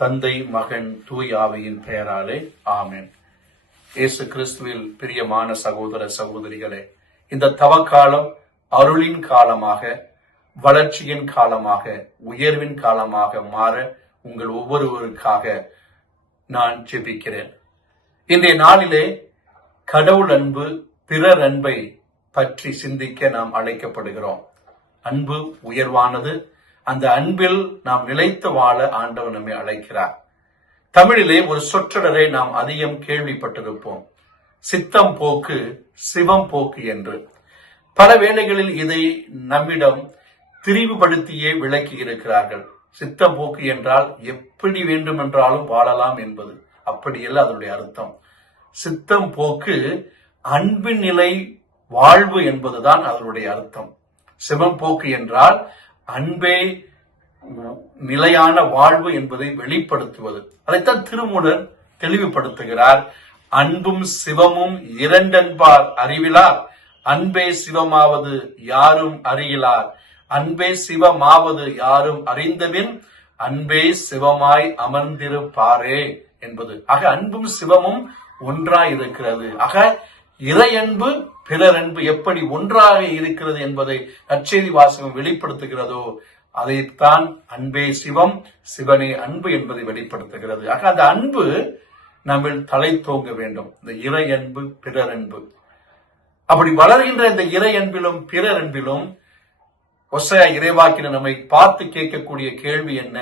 தந்தை, மகன், தூய் ஆவியின் பெயராலே ஆமென். இயேசு கிறிஸ்துவில் பிரியமான சகோதர சகோதரிகளே, இந்த தவக்காலம் அருளின் காலமாக, வளர்ச்சியின் காலமாக, உயர்வின் காலமாக மாற உங்கள் ஒவ்வொருவருக்காக நான் ஜெபிக்கிறேன். இன்றைய நாளிலே கடவுள் அன்பு, பிறர் அன்பை பற்றி சிந்திக்க நாம் அழைக்கப்படுகிறோம். அன்பு உயர்வானது. அந்த அன்பில் நாம் நிலைத்து வாழ ஆண்டவர் நம்மை அழைக்கிறார். தமிழிலே ஒரு சொற்றொடரை நாம் அதிகம் கேள்விப்பட்டிருப்போம், சித்தம் போக்கு சிவம் போக்கு என்று. பல வேளைகளில் இதை நம்மிடம் திரிவுபடுத்தியே விளக்கி இருக்கிறார்கள். சித்தம் போக்கு என்றால் எப்படி வேண்டுமென்றாலும் வாழலாம் என்பது. அப்படியல்ல அதனுடைய அர்த்தம். சித்தம் போக்கு அன்பின் நிலை வாழ்வு என்பதுதான் அதனுடைய அர்த்தம். சிவம் போக்கு என்றால் அன்பே நிலையான வாழ்வு என்பதை வெளிப்படுத்துவது. அதைத்தான் திருமூலர் தெளிவுபடுத்துகிறார். அன்பும் சிவமும் இரண்டென்பார் அறிவிலார், அன்பே சிவமாவது யாரும் அறியிலார், அன்பே சிவமாவது யாரும் அறிந்தபின் அன்பே சிவமாய் அமர்ந்திருப்பாரே என்பது. ஆக அன்பும் சிவமும் ஒன்றாய் இருக்கிறது. ஆக இறையன்பு பிறரன்பு எப்படி ஒன்றாக இருக்கிறது என்பதை நற்செய்தி வாசகம் வெளிப்படுத்துகிறதோ அதைத்தான் அன்பே சிவம், சிவனே அன்பு என்பதை வெளிப்படுத்துகிறது. ஆக அந்த அன்பு நம்ம தலை தோங்க வேண்டும். இந்த இறை அன்பு, பிறரன்பு. அப்படி வளர்கின்ற இந்த இறை அன்பிலும் பிறர் அன்பிலும் ஒசையா இறைவாக்கினர் நம்மை பார்த்து கேட்கக்கூடிய கேள்வி என்ன?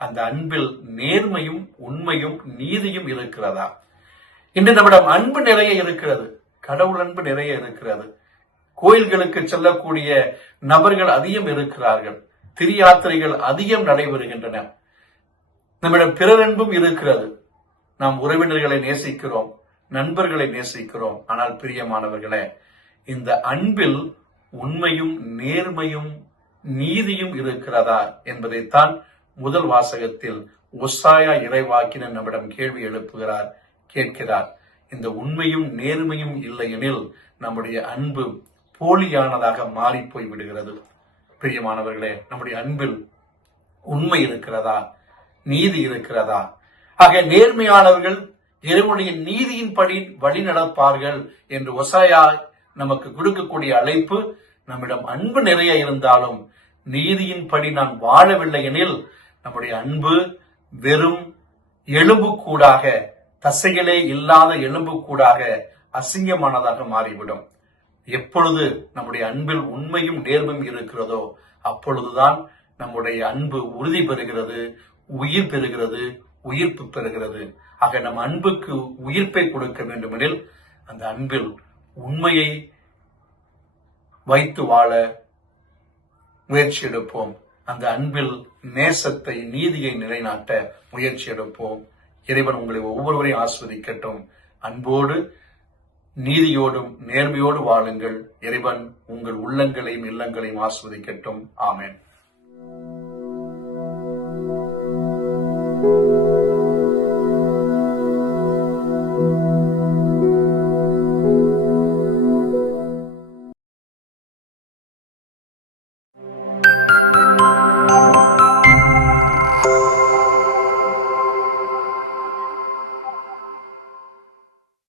அந்த அன்பில் நேர்மையும் உண்மையும் நீதியும் இருக்கிறதா? இன்று நம்மிடம் அன்பு நிறைய இருக்கிறது, கடவுள் அன்பு நிறைய இருக்கிறது. கோயில்களுக்கு செல்லக்கூடிய நபர்கள் அதிகம் இருக்கிறார்கள், திரியாத்திரைகள் அதிகம் நடைபெறுகின்றன. நம்மிடம் பிறரன்பும் இருக்கிறது. நாம் உறவினர்களை நேசிக்கிறோம், நண்பர்களை நேசிக்கிறோம். ஆனால் பிரியமானவர்களே, இந்த அன்பில் உண்மையும் நேர்மையும் நீதியும் இருக்கிறதா என்பதைத்தான் முதல் வாசகத்தில் ஒசாயா இறைவாக்கினர் நம்மிடம் கேள்வி எழுப்புகிறார், கேட்கிறார். இந்த உண்மையும் நேர்மையும் இல்லையெனில் நம்முடைய அன்பு போலியானதாக மாறி போய் விடுகிறது. பிரியமானவர்களே, நம்முடைய அன்பில் உண்மை இருக்கிறதா, நீதி இருக்கிறதா? ஆக நேர்மையானவர்கள் இறைவனுடைய நீதியின்படி வழி நடப்பார்கள் என்று ஒசாயா நமக்கு கொடுக்கக்கூடிய அழைப்பு. நம்மிடம் அன்பு நிறைய இருந்தாலும் நீதியின்படி நான் வாழவில்லை எனில் நம்முடைய அன்பு வெறும் எலும்பு கூடாக, தசைகளே இல்லாத எலும்பு கூடாக அசிங்கமானதாக மாறிவிடும். எப்பொழுது நம்முடைய அன்பில் உண்மையும் நேர்மையும் இருக்கிறதோ அப்பொழுதுதான் நம்முடைய அன்பு உறுதி பெறுகிறது, உயிர் பெறுகிறது, உயிர்ப்பு பெறுகிறது. ஆக நம் அன்புக்கு உயிர்ப்பை கொடுக்க வேண்டுமெனில் அந்த அன்பில் உண்மையை வைத்து வாழ முயற்சி எடுப்போம். அந்த அன்பில் நேசத்தை, நீதியை நிலைநாட்ட முயற்சி எடுப்போம். இறைவன் உங்களை ஒவ்வொருவரையும் ஆஸ்வதிக்கட்டும். அன்போடு நீதியோடும் நேர்மையோடு வாழுங்கள். இறைவன் உங்கள் உள்ளங்களையும் இல்லங்களையும் ஆஸ்வதிக்கட்டும். ஆமென்.